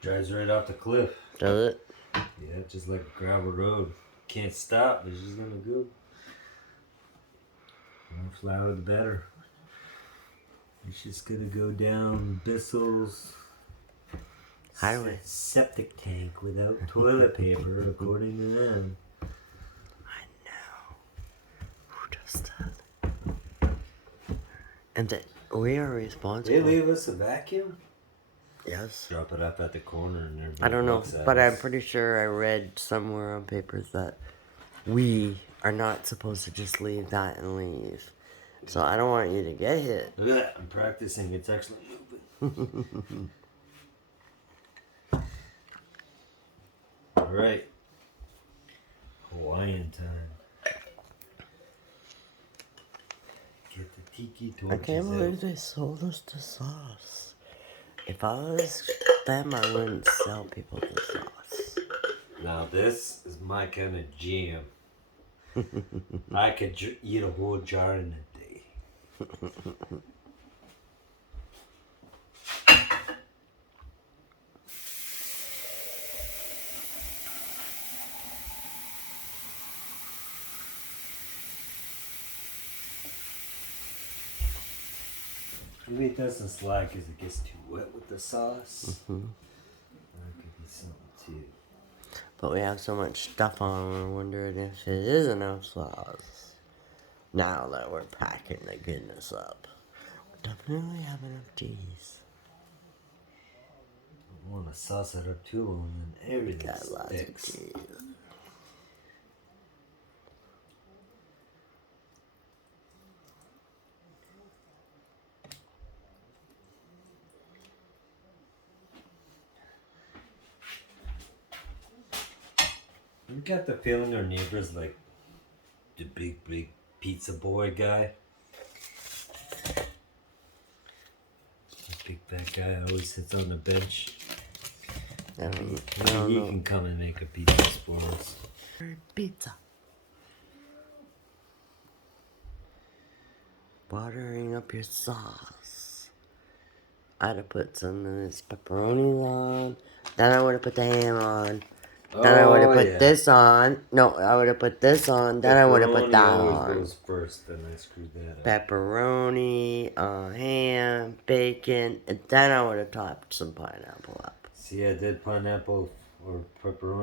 Drives right off the cliff. Does it? Yeah, just like a gravel road. Can't stop, it's just gonna go. More flour, the better. It's just gonna go down Bissell's septic tank without toilet paper, according to them. I know. Who does that? And that we are responsible. They leave us a vacuum? Yes. Drop it up at the corner and everybody I don't know, but us. I'm pretty sure I read somewhere on papers that we are not supposed to just leave that and leave. So I don't want you to get hit. Look at that, I'm practicing, it's actually moving. Alright. Hawaiian time. Get the tiki torches I can't believe they sold us the sauce. If I was them, I wouldn't sell people the sauce. Now this is my kind of jam. I could eat a whole jar in a day. Maybe it doesn't slide because it gets too wet with the sauce. That could be something too. But we have so much stuff on, we're wondering if it is enough sauce. Now that we're packing the goodness up. We definitely have enough cheese. I don't want to sauce it up too long and everything Got lots sticks. of cheese. You got the feeling our neighbor's like the big pizza boy guy. The big fat guy always sits on the bench. Maybe he can come and make a pizza for us. Pizza. Watering up your sauce. I'd have put some of this pepperoni on. Then I would have put the ham on. Then I would have put this on. No, I would have put this on. Then I would have put that always on. goes first, then I screwed that up. Pepperoni, ham, bacon, and then I would have topped some pineapple up. See, I did pineapple or pepperoni.